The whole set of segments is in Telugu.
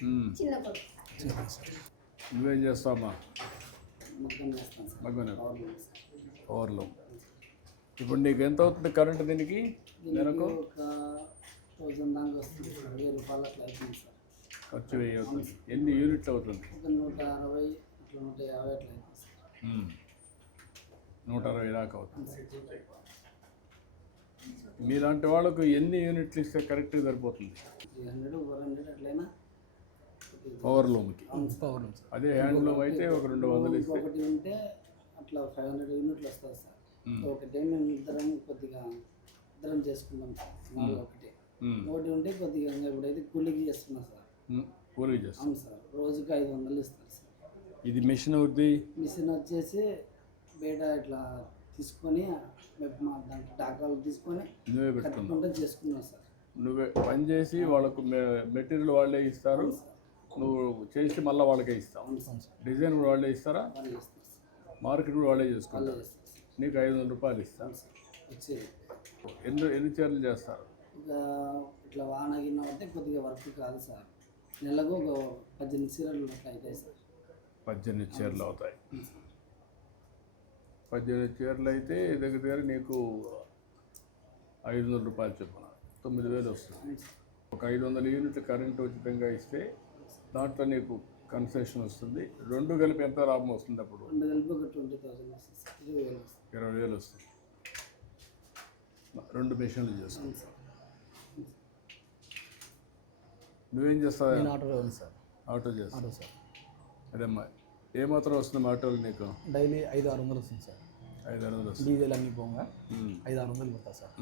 చిన్న నువ్వేం చేస్తావమ్మా? మగ్గనే. ఓవర్లో. ఇప్పుడు నీకు ఎంత అవుతుంది కరెంట్ దీనికి? నెలకు? ఖర్చు వెయ్యి అవుతుంది. ఎన్ని యూనిట్లు అవుతుంది? నూట అరవై నూట యాభై. నూట అరవై దాకా అవుతుంది. మీలాంటి వాళ్ళకు ఎన్ని యూనిట్లు ఇస్తే కరెక్ట్గా సరిపోతుంది? త్రీ హండ్రెడ్ ఫోర్ హండ్రెడ్ అట్లయినా ఓవర్లూమ్కి పవర్ అదే హ్యాండ్లూమ్ అయితే ఒక రెండు వందలు ఇస్తే. ఒకటి ఉంటే అట్లా ఫైవ్ హండ్రెడ్ యూనిట్లు వస్తుంది సార్. ఒకటే మేము ఇద్దరం కొద్దిగా ఇద్దరం చేసుకుంటాం సార్. నాలుగు ఒకటే. ఒకటి ఉంటే కొద్దిగా ఇప్పుడైతే కూలికి చేస్తున్నాం సార్. కూలింగ్ చేస్తాం సార్. రోజుకి ఐదు వందలు ఇస్తారు సార్. ఇది మిషన్ అవుద్ది? మిషన్ వచ్చేసి బయట ఇట్లా తీసుకొని మా దాంట్లో డాక్రాలు తీసుకొని నువ్వే కట్టుకుంటూ చేసుకున్నాం సార్. నువ్వే పని చేసి వాళ్ళకు మెటీరియల్ వాళ్ళే ఇస్తారు. నువ్వు చేసి మళ్ళీ వాళ్ళకే ఇస్తావు. డిజైన్ కూడా వాళ్ళే ఇస్తారా? మార్కెట్ కూడా వాళ్ళే చేసుకుంటారు. నీకు ఐదు వందల రూపాయలు ఇస్తాను ఎన్ని ఎన్ని చీరలు చేస్తారు? ఇట్లా వాన గిన్న అంటే కొద్దిగా వర్క్ కాదు సార్. నెలకు ఒక పద్దెనిమిది చీరలు అవుతాయి సార్. పద్దెనిమిది చీరలు అవుతాయి. పద్దెనిమిది చీరలు అయితే దగ్గర దగ్గర నీకు ఐదు వందల రూపాయలు చొప్పున. తొమ్మిది వేలు వస్తుంది. ఒక ఐదు వందల యూనిట్లు కరెంట్ ఉచితంగా ఇస్తే దాంట్లో నీకు కన్సెషన్ వస్తుంది. రెండు కలిపి ఎంత లాభం వస్తుంది అప్పుడు? రెండు కలిపి ఒక ట్వంటీ థౌసండ్ వస్తుంది ఇరవై వేలు వస్తుంది. రెండు మిషన్లు చేస్తావు అవును సార్. నువ్వేం చేస్తావు? నేను ఆటో డ్రైవర్ సార్. ఆటో చేస్తావు. Auto sir. అదేమ్మా ఏమాత్రం వస్తుంది ఆటోలు నీకు? డైలీ ఐదు ఆరు వందలు వస్తుంది సార్. ఐదు ఆరు వందలు వస్తుంది. డీజిల్ అన్ని పోగా ఐదు ఆరు వందలు పడుతుంది సార్.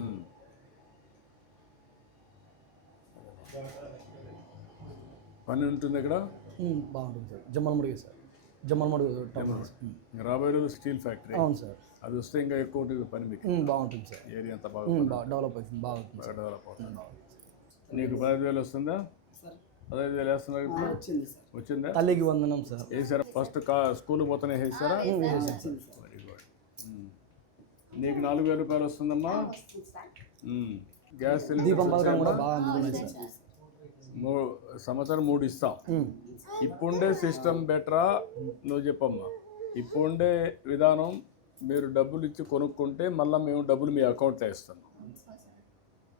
పని ఉంటుంది ఇక్కడ బాగుంటుంది సార్. జమ్మలమడుగు సార్. జమ్మలమడుగు రాబోయే రోజు స్టీల్ ఫ్యాక్టరీ. అవును సార్. అది వస్తే ఇంకా ఎక్కువ ఉంటుంది పని మీకు? బాగుంటుంది సార్. ఏరియా అంతా బాగా డెవలప్ అవుతుంది బాగుంటుంది బాగా డెవలప్ అవుతుంది. నీకు పదహైదు వేలు వస్తుందా? సార్. పదహైదు వేలు వేస్తున్నారు వచ్చింది తల్లికి వందనం సార్. వేసారా? ఫస్ట్ కా స్కూల్ పోతేనే వేసారా? Very good. నీకు నాలుగు వేల రూపాయలు వస్తుందమ్మా. గ్యాస్ దీపం పథకం కూడా బాగా అందుతున్నాయి సార్. సంవత్సరం మూడు ఇస్తాం ఇప్పుండే సిస్టమ్ బెటరా? నువ్వు చెప్పమ్మా. ఇప్పుండే విధానం మీరు డబ్బులు ఇచ్చి కొనుక్కుంటే మళ్ళీ మేము డబ్బులు మీ అకౌంట్లో ఇస్తాం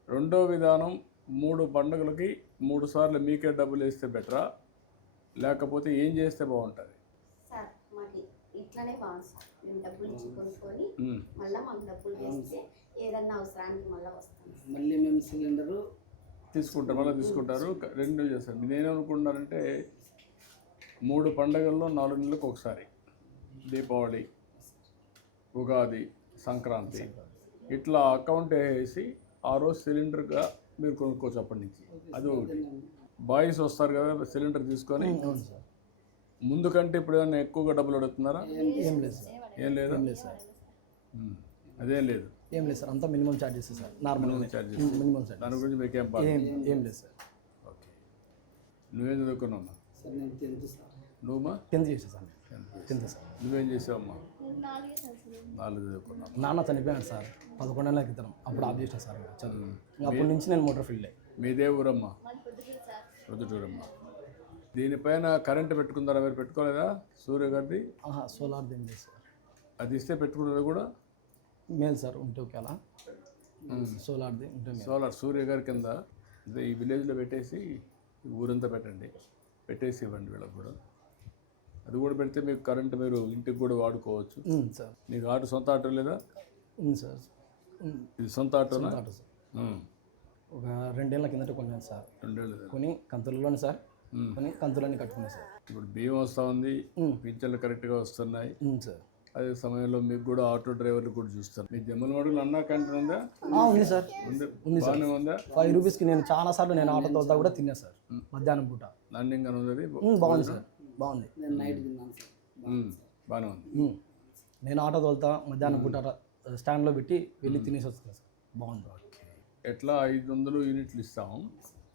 రెండో విధానం మూడు పండుగలకి మూడు సార్లు మీకే డబ్బులు వేస్తే బెటరా? లేకపోతే ఏం చేస్తే బాగుంటుంది? సార్ మాకు ఇట్లానే బాగుంది సార్. మేము డబ్బులు ఇచ్చి కొనుక్కొని ఉమ్. మళ్ళీ మాకు డబ్బులు వేస్తే ఏదన్నా అవసరానికి మళ్ళీ వస్తాం. సార్. మళ్ళీ మేము సిలిండరు తీసుకుంటారు మళ్ళీ తీసుకుంటారు. రెండు చేస్తారు. నేనేమనుకుంటున్నానంటే మూడు పండుగల్లో నాలుగు నెలలకు ఒకసారి. దీపావళి ఉగాది సంక్రాంతి. ఇట్లా అకౌంట్ వేసి ఆ రోజు సిలిండర్గా మీరు కొనుక్కోవచ్చు అప్పటి నుంచి. అది ఒకటి. బాయ్స్ వస్తారు కదా సిలిండర్ తీసుకొని. ముందు కంటే ఇప్పుడు ఏమైనా ఎక్కువగా డబ్బులు అడుగుతున్నారా? ఏం లేదు సార్. ఏం లేదా? సార్. అదేం లేదు. ఏం లేదు సార్ అంతా minimum charges sir normal charges minimum sir దాని గురించి మీకేం బాధ? ఏం ఏం లేదు సార్. ఓకే. నువ్వేం చదువుకున్నావు సార్ నేను టెన్త్ సార్. నువ్వుమా టెన్త్ చేసా సార్. Tenth sir. నువ్వేం చేసావమ్మా నాలుగు చదువుకున్నావు నాన్న చనిపోయాడు సార్ పదకొండు నెలల క్రితం. అప్పుడు ఆఫ్ చేసిన సార్ చదువు. అప్పటి నుంచి నేను మోటార్ ఫీల్డ్ మీదే ఊరమ్మా ప్రొద్దుటూరమ్మా దీనిపైన కరెంట్ పెట్టుకుందారా మీరు పెట్టుకోలేదా? సూర్య గారిది? ఆహా సోలార్ ఏం లేదు సార్. అది ఇస్తే పెట్టుకున్నది కూడా? మేలు సార్ ఉంటే ఓకే అలా. సోలార్ది ఉంటే మేలు. సోలార్ సూర్య గారి కింద ఈ విలేజ్లో పెట్టేసి ఊరంతా పెట్టండి. పెట్టేసి ఇవ్వండి వీళ్ళకి కూడా. అది కూడా పెడితే మీకు కరెంట్ మీరు ఇంటికి కూడా వాడుకోవచ్చు. సార్. నీకు ఆటో సొంత ఆటో లేదా? సార్. ఇది సొంత ఆటోనా? Auto sir. ఒక రెండేళ్ళ కిందట కొన్నాను సార్. రెండేళ్ళు. కొని కంతులలోనే సార్. కొని కంతులన్నీ కట్టుకున్నాను సార్. ఇప్పుడు బియ్యం వస్తూ ఉంది. పింఛన్లు కరెక్ట్గా వస్తున్నాయి. సార్. అదే సమయంలో మీకు కూడా ఆటో డ్రైవర్లు కూడా చూస్తారు. మీ జమ్మలవాడలో అన్నా క్యాంటీన్ ఉందా? ఆ, ఉంది సార్. ఉంది. ఉంది సార్. బాగానే ఉందా? ఫైవ్ రూపీస్కి నేను చాలా సార్లు నేను ఆటో తోలుతా కూడా తిన్నా సార్. మధ్యాహ్నం పూట. లండింగ్ అని ఉంది? బాగుంది సార్. బాగుంది. నేను నైట్ తిన్నాను సార్. బాగానే ఉంది. నేను ఆటో తోలుతా మధ్యాహ్నం పూట స్టాండ్లో పెట్టి వెళ్ళి తినేసి వస్తాను సార్. బాగుంది. ఎట్లా? ఐదు వందలు యూనిట్లు ఇస్తాం.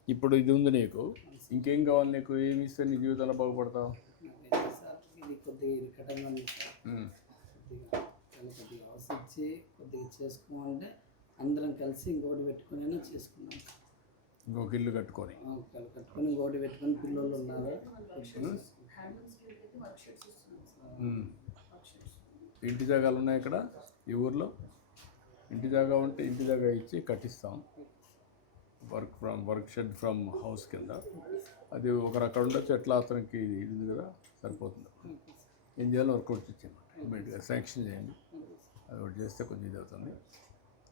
ఇప్పుడు ఇది ఉంది నీకు. ఇంకేం కావాలి నీకు? ఏమి ఇస్తే నీ జీవితంలో బాగుపడతావు? కొద్దిగా చాలా కొద్దిగా అవసరం ఇచ్చి కొద్దిగా చేసుకోమంటే అందరం కలిసి ఇంకోటి పెట్టుకుని చేసుకున్నాం ఇంకొక ఇల్లు కట్టుకొని. కట్టుకొని ఇంకోటి పెట్టుకొని పిల్లలు ఉన్నారు. ఇంటి జాగాలు ఉన్నాయి ఇక్కడ? ఈ ఊర్లో? ఇంటి జాగా ఉంటే ఇంటి జాగా ఇచ్చి కట్టిస్తాం. Work from work shed from house కింద. అది ఒకరు అక్కడ ఉండొచ్చు ఎట్లా అతనికి ఇది ఇది కదా సరిపోతుంది. ఏం చేయాలో వర్కౌట్ ఇచ్చాను ఇమీడియట్గా శాంక్షన్ చేయండి. అది ఒకటి చేస్తే కొంచెం ఇది అవుతుంది.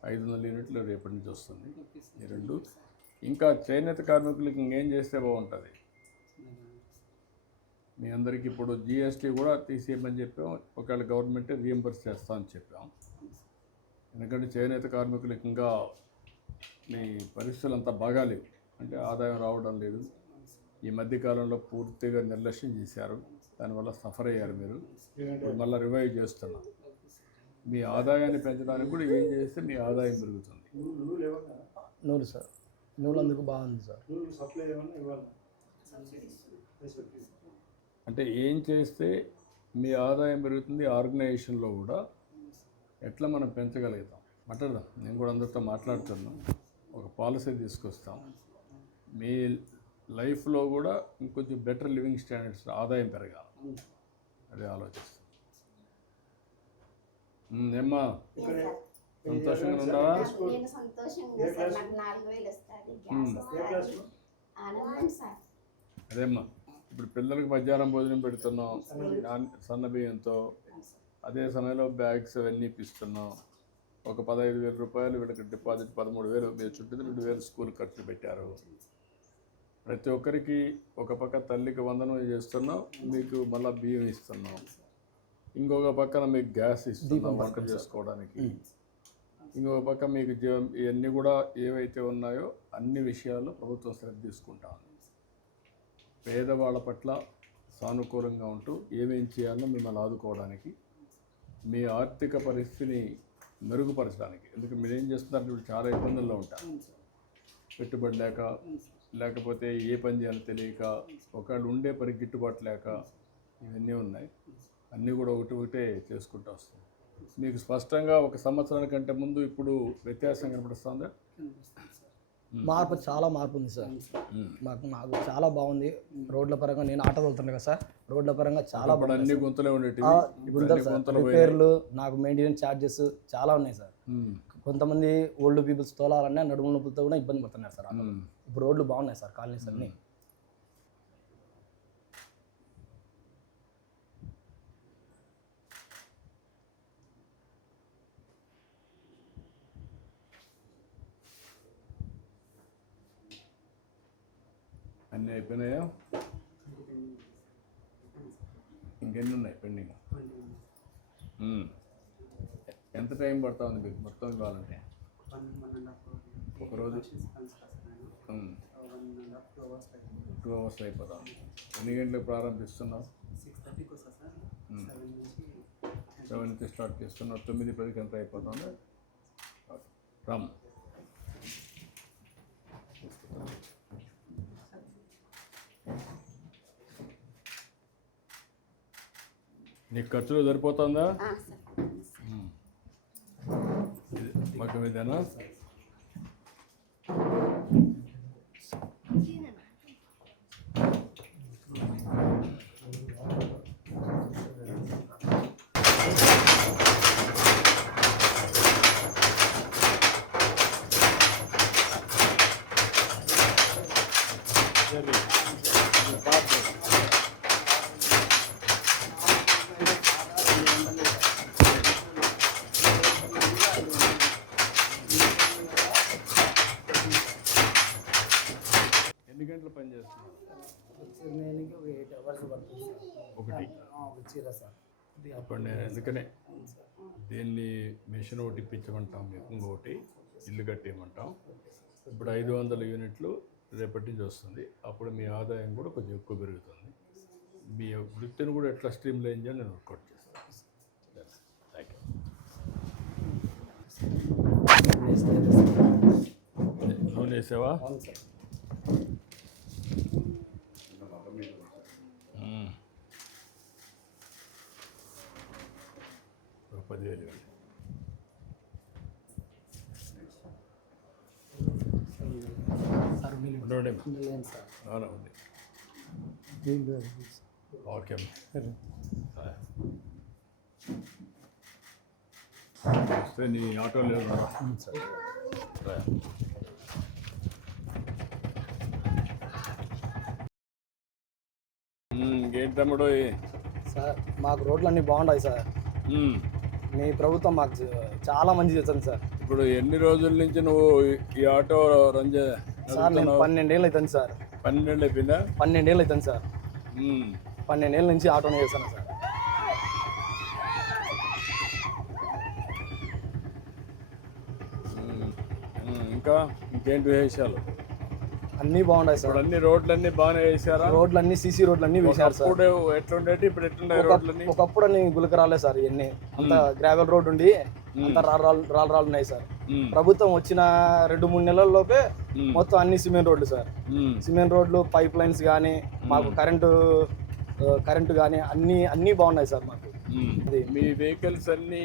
ఐదు వందల యూనిట్లు రేపటి నుంచి వస్తుంది. ఈ రెండు. ఇంకా చేనేత కార్మికులకి ఇంకేం చేస్తే బాగుంటుంది? మీ అందరికీ ఇప్పుడు జిఎస్టీ కూడా తీసేయమని చెప్పాం. ఒకవేళ గవర్నమెంటే రీఎంబర్స్ చేస్తామని చెప్పాం. ఎందుకంటే చేనేత కార్మికులకి ఇంకా మీ పరిస్థితులు అంతా బాగాలేవు. అంటే ఆదాయం రావడం లేదు. ఈ మధ్యకాలంలో పూర్తిగా నిర్లక్ష్యం చేశారు. దానివల్ల సఫర్ అయ్యారు మీరు. మళ్ళీ రివైవ్ చేస్తున్నాం. మీ ఆదాయాన్ని పెంచడానికి కూడా ఏం చేస్తే మీ ఆదాయం పెరుగుతుంది. నూరు సార్. నూలు అందుకు బాగుంది సార్. అంటే ఏం చేస్తే మీ ఆదాయం పెరుగుతుంది? ఆర్గనైజేషన్లో కూడా ఎట్లా మనం పెంచగలుగుతాం? మాట్లాడదాం నేను కూడా అందరితో మాట్లాడుతున్నాను ఒక పాలసీ తీసుకొస్తాం. మీ లైఫ్లో కూడా ఇంకొంచెం బెటర్ లివింగ్ స్టాండర్డ్స్ ఆదాయం పెరగాలి. అదే ఆలోచిస్తాం ఉమ్, ఏమ్మా? సంతోషంగా ఉన్నావా? అదేమ్మా ఇప్పుడు పిల్లలకి మధ్యాహ్నం భోజనం పెడుతున్నాం నాన్- సన్న బియ్యంతో. అదే సమయంలో బ్యాగ్స్ అవన్నీ ఇప్పిస్తున్నాం. ఒక పదహైదు వేల రూపాయలు వీళ్ళకి డిపాజిట్ పదమూడు వేలు మీరు చుట్టూ రెండు వేలు స్కూల్ ఖర్చు పెట్టారు. ప్రతి ఒక్కరికి ఒక పక్క తల్లికి వందనం చేస్తున్నాం మీకు మళ్ళీ బియ్యం ఇస్తున్నాం. ఇంకొక పక్కన మీకు గ్యాస్ ఇస్తున్నాం వంట చేసుకోవడానికి. ఇంకొక పక్క మీకు జీవం ఇవన్నీ కూడా ఏవైతే ఉన్నాయో అన్ని విషయాల్లో ప్రభుత్వం శ్రద్ధ తీసుకుంటా పేదవాళ్ళ పట్ల సానుకూలంగా ఉంటూ ఏమేం చేయాలో మిమ్మల్ని ఆదుకోవడానికి మీ ఆర్థిక పరిస్థితిని మెరుగుపరచడానికి ఎందుకంటే మీరు ఏం చేస్తున్నారు ఇప్పుడు చాలా ఇబ్బందుల్లో ఉంటారు. పెట్టుబడి లేక లేకపోతే ఏ పని చేయాలో తెలియక ఒకళ్ళు ఉండే పని గిట్టుబాటు లేక ఇవన్నీ ఉన్నాయి. అన్నీ కూడా ఒకటి ఒకటే చేసుకుంటూ వస్తాం మీకు స్పష్టంగా ఒక సంవత్సరానికంటే ముందు ఇప్పుడు వ్యత్యాసం కనపడుస్తుందా? మార్పు చాలా మార్పు ఉంది సార్. మాకు మాకు చాలా బాగుంది. రోడ్ల పరంగా నేను ఆటో వెళ్తున్నాను కదా సార్. రోడ్ల పరంగా చాలా అన్ని గుంతలే పోయినాయి. రిపేర్లు నాకు మెయింటెనెన్స్ ఛార్జెస్ చాలా ఉన్నాయి సార్. కొంతమంది ఓల్డ్ పీపుల్స్ తోలాలన్నా నడుము నొప్పులతో కూడా ఇబ్బంది పడుతున్నారు సార్. ఇప్పుడు రోడ్లు బాగున్నాయి సార్ కాలనీస్ అన్నీ. అన్నీ అయిపోయినాయా? ఇంకెన్ని ఉన్నాయి పెండింగ్. ఎంత టైం పడుతుంది మీకు మొత్తం ఇవ్వాలంటే ఒక రోజు? ఉమ్. టూ అవర్స్ అయిపోతాం ఎన్ని గంటలకు ప్రారంభిస్తున్నాం సిక్స్ థర్టీకి వస్తా సార్. ఉమ్. సెవెన్ నుంచి సెవెన్ నుంచి స్టార్ట్ చేస్తున్నాం తొమ్మిది పదికి ఎంత అయిపోతుంది రమ్. నీకు ఖర్చులు సరిపోతుందా? ఇది మగ్గం ఇదేనా ఎన్ని గంటలు పని చేస్తున్నావు నేను ఒక ఎయిట్ అవర్స్ పడుతుంది సార్ ఒకటి ఆ, ఒక చీర సార్. ఇది అప్పుడు నేను సార్. దీన్ని? మిషన్ ఒకటి ఇప్పించమంటాం మీకు ఇంకొకటి ఇల్లు కట్టేయమంటాం. ఇప్పుడు ఐదు వందల యూనిట్లు రేపటి నుంచి వస్తుంది. అప్పుడు మీ ఆదాయం కూడా కొంచెం ఎక్కువ పెరుగుతుంది. మీ వృత్తిని కూడా ఎట్లా స్ట్రీమ్ లైన్ చేయాలి నేను వర్కౌట్ చేస్తాను. థ్యాంక్ యూ నూనె వేసావా అదే ఉండండి ఓకే వస్తే నీ ఆటో లేదు సరే గేట్ తమ్ముడు సార్ మాకు రోడ్లన్నీ బాగున్నాయి సార్. మీ ప్రభుత్వం మాకు చాలా మంచి చేస్తుంది సార్. ఇప్పుడు ఎన్ని రోజుల నుంచి నువ్వు ఈ ఆటో రన్ చే సార్ నేను పన్నెండేళ్ళు అవుతుంది సార్. పన్నెండు అయిపోయిందా? పన్నెండేళ్ళు అవుతుంది సార్. పన్నెండేళ్ళ నుంచి ఆటోనే చేస్తాను సార్. ఇంకా ఇంకేంటి విశేషాలు? అన్నీ బాగున్నాయి సార్. అన్ని రోడ్లన్నీ బాగానే వేసారా రోడ్లు అన్నీ సీసీ రోడ్లు అన్నీ వేశారు సార్. ఒకప్పుడు ఎట్లుండేటి? ఇప్పుడు ఎట్లున్నాయి రోడ్లన్నీ? ఒకప్పుడు అన్ని గులకరాలే సార్ ఇవన్నీ. అంత గ్రావెల్ రోడ్ ఉండి అంత రాళ్ళు రాళ్ళు రాళ్ళు ఉన్నాయి సార్. ప్రభుత్వం వచ్చిన రెండు మూడు నెలల్లోపే మొత్తం అన్ని సిమెంట్ రోడ్లు సార్. సిమెంట్ రోడ్లు పైప్ లైన్స్ కానీ మాకు కరెంటు కరెంటు కానీ అన్నీ అన్నీ బాగున్నాయి సార్ మాకు. మీ వెహికల్స్ అన్ని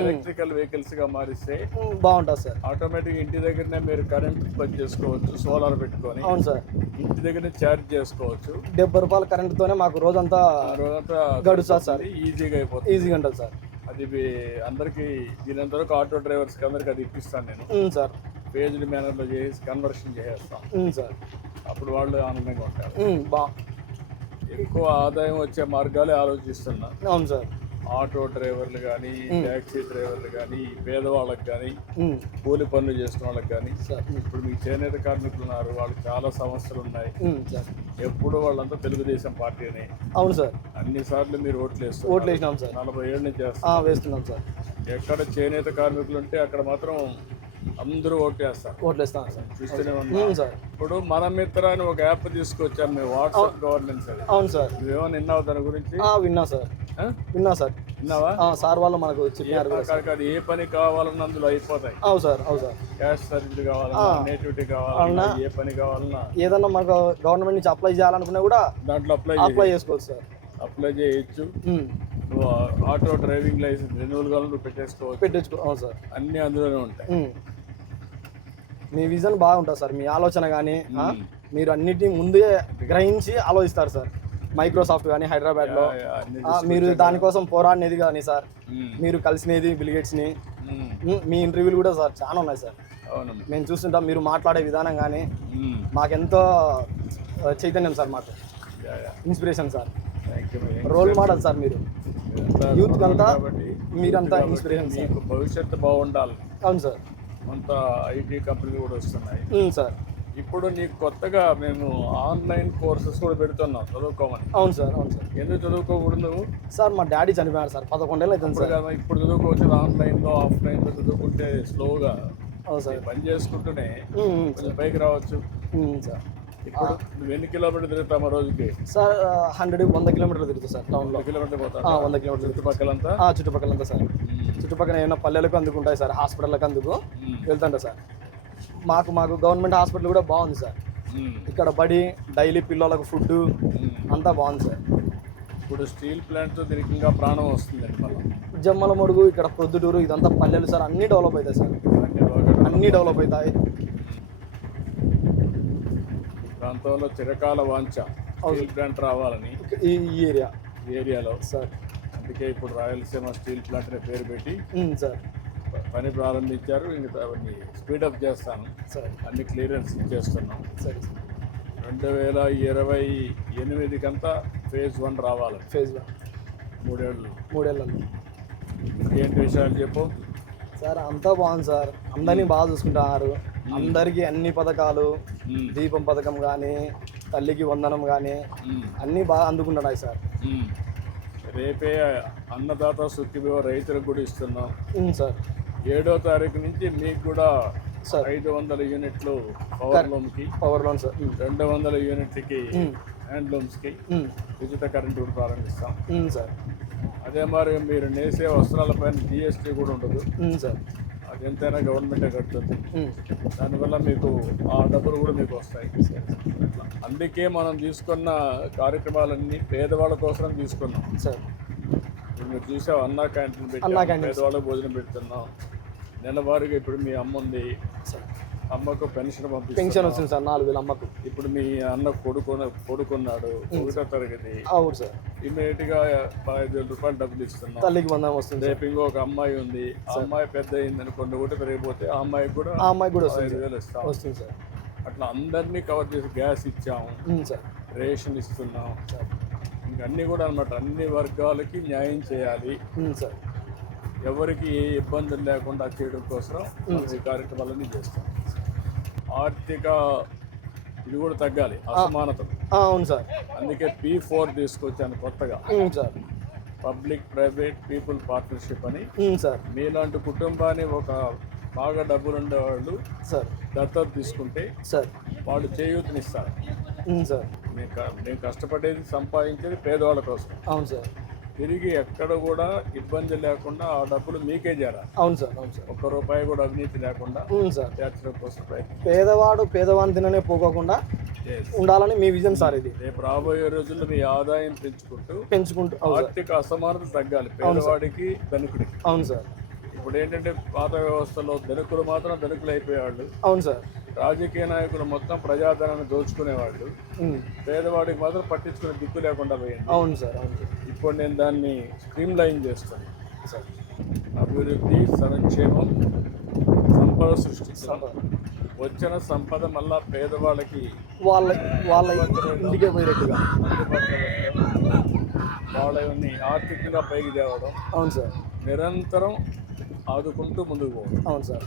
ఎలక్ట్రికల్ వెహికల్స్గా మారిస్తే బాగుంటుంది సార్. ఆటోమేటిక్ ఇంటి దగ్గరనే మీరు కరెంట్ పని చేసుకోవచ్చు సోలార్ పెట్టుకొని. అవును సార్. ఇంటి దగ్గరనే ఛార్జ్ చేసుకోవచ్చు. డెబ్బై రూపాయల కరెంటుతోనే మాకు రోజంతా రోజంతా గడుస్తుంది సార్. ఈజీగా అయిపోతుంది. ఈజీగా ఉంటుంది సార్. అది అందరికి దీనంత వరకు ఆటో డ్రైవర్స్కి అందరికి అది ఇప్పిస్తాను నేను. సార్. పేజ్డ్ మేనర్లో చేసి కన్వర్షన్ చేసేస్తాం. ఉమ్, సార్. అప్పుడు వాళ్ళు ఆనందంగా ఉంటారు. బా. ఎక్కువ ఆదాయం వచ్చే మార్గాలే ఆలోచిస్తున్నా. అవును సార్. ఆటో డ్రైవర్లు కానీ ట్యాక్సీ డ్రైవర్లు కానీ పేదవాళ్ళకి కానీ కూలి పనులు చేసిన వాళ్ళకి కానీ ఇప్పుడు మీకు చేనేత కార్మికులు ఉన్నారు వాళ్ళకి చాలా సమస్యలు ఉన్నాయి. ఎప్పుడు వాళ్ళంతా తెలుగుదేశం పార్టీనే. అవును సార్. అన్ని సార్లు మీరు ఓట్లు వేస్తారు ఓట్లు వేసినాం సార్. నలభై ఏళ్ళ నుంచి చేస్తారు వేస్తున్నాం సార్. ఎక్కడ చేనేత కార్మికులు ఉంటే అక్కడ మాత్రం అందరూ ఓట్లు వేస్తారు ఓట్లు వేస్తాం సార్. చూస్తూనే ఉన్నా. సార్. ఇప్పుడు మన మిత్ర అని ఒక యాప్ తీసుకొచ్చాం మేము వాట్సాప్ గవర్నెన్స్ అవును సార్. నువ్వేమో విన్నావు దాని గురించి? విన్నా సార్? విన్నా సార్. విన్నావా? సార్ వాళ్ళు మనకు చెప్పినారు ఏ పని కావాలన్నా అందులో అయిపోతాయి. అవును సార్ అవును సార్. క్యాష్ సర్టిఫికేట్ కావాలన్నా నేటివిటీ కావాలన్నా ఏ పని కావాలన్నా. ఏదన్నా మాకు గవర్నమెంట్ నుంచి అప్లై చేయాలనుకున్నా కూడా దాంట్లో అప్లై అప్లై చేసుకోవచ్చు సార్. అప్లై చేయొచ్చు. నువ్వు ఆటో డ్రైవింగ్ లైసెన్స్ రెన్యువల్ కావాలి నువ్వు పెట్టేసుకోవచ్చు. పెట్టించుకో అవును సార్. అన్నీ అందులోనే ఉంటాయి. మీ విజన్ బాగుంటుంది సార్. మీ ఆలోచన కానీ మీరు అన్నిటిని ముందే గ్రహించి ఆలోచిస్తారు సార్. మైక్రోసాఫ్ట్ కానీ హైదరాబాద్లో. మీరు దానికోసం పోరాడినది కానీ సార్ మీరు కలిసినది బిలిగేట్స్ని మీ ఇంటర్వ్యూలు కూడా సార్ చాలా ఉన్నాయి సార్. మేము చూస్తుంటాం మీరు మాట్లాడే విధానం కానీ మాకెంతో చైతన్యం సార్ మాకు. Inspiration sir. Role model sir మీరు. యూత్ అంతా మీరంతా ఇన్స్పిరేషన్ భవిష్యత్తు బాగుండాలి. అవును సార్. కొంత ఐటీ కంపెనీలు కూడా వస్తున్నాయి. సార్. ఇప్పుడు నీకు కొత్తగా మేము ఆన్లైన్ కోర్సెస్ కూడా పెడుతున్నాం చదువుకోమని. అవును సార్ అవును సార్. ఎందుకు చదువుకోకూడదు సార్ మా డాడీ చనిపోయారు సార్ పదకొండేళ్ళు అవుతుంది ఇప్పుడు కదా ఇప్పుడు చదువుకోవచ్చు ఆన్లైన్లో ఆఫ్లైన్లో చదువుకుంటే స్లోగా. అవును సార్. పని చేసుకుంటూనే కొంచెం పైకి రావచ్చు. సార్. ఇప్పుడు నువ్వు ఎన్ని కిలోమీటర్లు తిరుగుతావు ఆ రోజుకి? సార్ హండ్రెడ్ వంద కిలోమీటర్లు తిరుగుతుంది సార్ టౌన్లో. వంద కిలోమీటర్లు పోతా వంద కిలోమీటర్లు చుట్టుపక్కలంతా? ఆ, చుట్టుపక్కలంతా సార్. చుట్టుపక్కల ఏమైనా పల్లెలకు అందుకుంటాయి సార్ హాస్పిటల్లకు అందుకు. వెళ్తుంటా సార్. మాకు మాకు గవర్నమెంట్ హాస్పిటల్ కూడా బాగుంది సార్. ఇక్కడ బడి డైలీ పిల్లలకు ఫుడ్. అంతా బాగుంది సార్. ఇప్పుడు స్టీల్ ప్లాంట్తో దీనికి ఇంకా ప్రాణం వస్తుందండి మళ్ళీ. జమ్మల మడుగు ఇక్కడ ప్రొద్దుటూరు ఇదంతా పల్లెలు సార్. అన్నీ డెవలప్ అవుతాయి సార్. అన్ని డెవలప్ అవుతాయి. ప్రాంతంలో చిరకాల వాంఛ స్టీల్ ప్లాంట్ రావాలని ఈ ఏరియా. ఈ ఏరియాలో. సార్. అందుకే ఇప్పుడు రాయలసీమ స్టీల్ ప్లాంట్ అనే పేరు పెట్టి సార్. పని ప్రారంభించారు. ఇంకా అవన్నీ స్పీడప్ చేస్తాను. సరే. అన్ని క్లియరెన్స్ ఇచ్చేస్తున్నాం. సరే. రెండు వేల ఇరవై ఎనిమిదికంతా ఫేజ్ వన్ రావాలి. ఫేజ్ వన్ మూడేళ్ళు. మూడేళ్ళలో. ఏంటి విషయాలు చెప్పు? సార్ అంతా బాగుంది సార్. అందరినీ బాగా చూసుకుంటున్నారు. అందరికీ అన్ని పథకాలు దీపం పథకం కానీ తల్లికి వందనం కానీ అన్నీ బాగా అందుకుంటున్నాయి సార్. రేపే అన్నదాత సుఖిభవ రైతులకు కూడా ఇస్తున్నాం. సార్. ఏడో తారీఖు నుంచి మీకు కూడా ఐదు వందల యూనిట్లు పవర్ లూమ్కి పవర్ లోన్ సార్. రెండు వందల యూనిట్లకి ఉమ్, హ్యాండ్లూమ్స్కి ఉమ్, ఉచిత కరెంటు కూడా ప్రారంభిస్తాం. సార్. అదే మరి మీరు నేసే వస్త్రాలపైన జిఎస్టీ కూడా ఉండదు. సార్. అది ఎంతైనా గవర్నమెంటే కడుతుంది. దానివల్ల మీకు ఆ డబ్బులు కూడా మీకు వస్తాయి. అందుకే మనం తీసుకున్న కార్యక్రమాలన్నీ పేదవాళ్ళ కోసం తీసుకున్నాం. సార్. మీరు చూసావు అన్నా క్యాంటీన్ అన్నా పెట్టాం క్యాంటీన్. పేదవాళ్ళకి భోజనం పెడుతున్నాం. నెలవారీగా ఇప్పుడు మీ అమ్మ ఉంది. అమ్మకు పెన్షన్ పెన్షన్ పంపిస్తున్నా వస్తుంది సార్ నాలుగు వేలు అమ్మకు. ఇప్పుడు మీ అన్న కొడుకున్న కొడుకున్నాడు. ఒకటో తరగతి. అవును సార్. ఇమీడియట్గా పదహైదు వేల రూపాయలు డబ్బులు ఇస్తున్నాం. తల్లికి బంధం వస్తుంది రేపు ఇంకొక అమ్మాయి ఉంది. ఆ అమ్మాయి పెద్ద అయింది అనుకోండి ఒకటి పెరిగిపోతే ఆ అమ్మాయికి కూడా ఆ అమ్మాయి కూడా వస్తుంది. వేలు ఇస్తాం. వస్తుంది సార్. అట్లా అందరినీ కవర్ చేసి గ్యాస్ ఇచ్చాము. ఉమ్, సార్. రేషన్ ఇస్తున్నాం. ఇంకా అన్నీ కూడా అనమాట అన్ని వర్గాలకి న్యాయం చేయాలి. సార్. ఎవరికి ఏ ఇబ్బందులు లేకుండా చేయడం కోసం ఈ కార్యక్రమాలన్నీ చేస్తాం. ఆర్థిక ఇది కూడా తగ్గాలి అసమానతలు ఆ, అవును సార్. అందుకే పీ ఫోర్ తీసుకొచ్చాను కొత్తగా. Sir. Public private people partnership అని. సార్. మీలాంటి కుటుంబాన్ని ఒక బాగా డబ్బులు ఉండేవాళ్ళు సార్. దత్తత తీసుకుంటే సార్. వాళ్ళు చేయూతనిస్తారు. సార్. మేము కష్టపడేది సంపాదించేది పేదవాళ్ళ కోసం. అవును సార్. తిరిగి ఎక్కడ కూడా ఇబ్బంది లేకుండా ఆ డబ్బులు మీకే చేరాలి అవును సార్ అవును సార్. ఒక్క రూపాయి కూడా అవినీతి లేకుండా ఉమ్, సార్. చేర్చడం కోసం ప్రయత్నం. పేదవాడు పేదవాని తిననే పోకోకుండా. ఉండాలని మీ విజన్ సార్ ఇది. రేపు రాబోయే రోజుల్లో మీ ఆదాయం పెంచుకుంటూ పెంచుకుంటూ అవును ఆర్థిక అసమానత తగ్గాలి. పేదవాడికి ధనికుడికి. అవును సార్. ఇప్పుడు ఏంటంటే పాత వ్యవస్థలో ధనికులు మాత్రం ధనికులు అయిపోయేవాళ్ళు అవును సార్. రాజకీయ నాయకులు మొత్తం ప్రజాధనాన్ని దోచుకునేవాళ్ళు. పేదవాడికి మాత్రం పట్టించుకునే దిక్కు లేకుండా పోయింది. అవును సార్ అవును. సార్ ఇప్పుడు నేను దాన్ని స్ట్రీమ్ లైన్ చేస్తాను. సార్. అభివృద్ధి సంక్షేమం సంపద సృష్టించడం వచ్చిన సంపద మళ్ళా పేదవాళ్ళకి వాళ్ళ వాళ్ళ ఇంటికే వాళ్ళని ఆర్థికంగా పైకి తేవడం. అవును సార్. నిరంతరం ఆదుకుంటూ ముందుకు పోవడం. అవును సార్.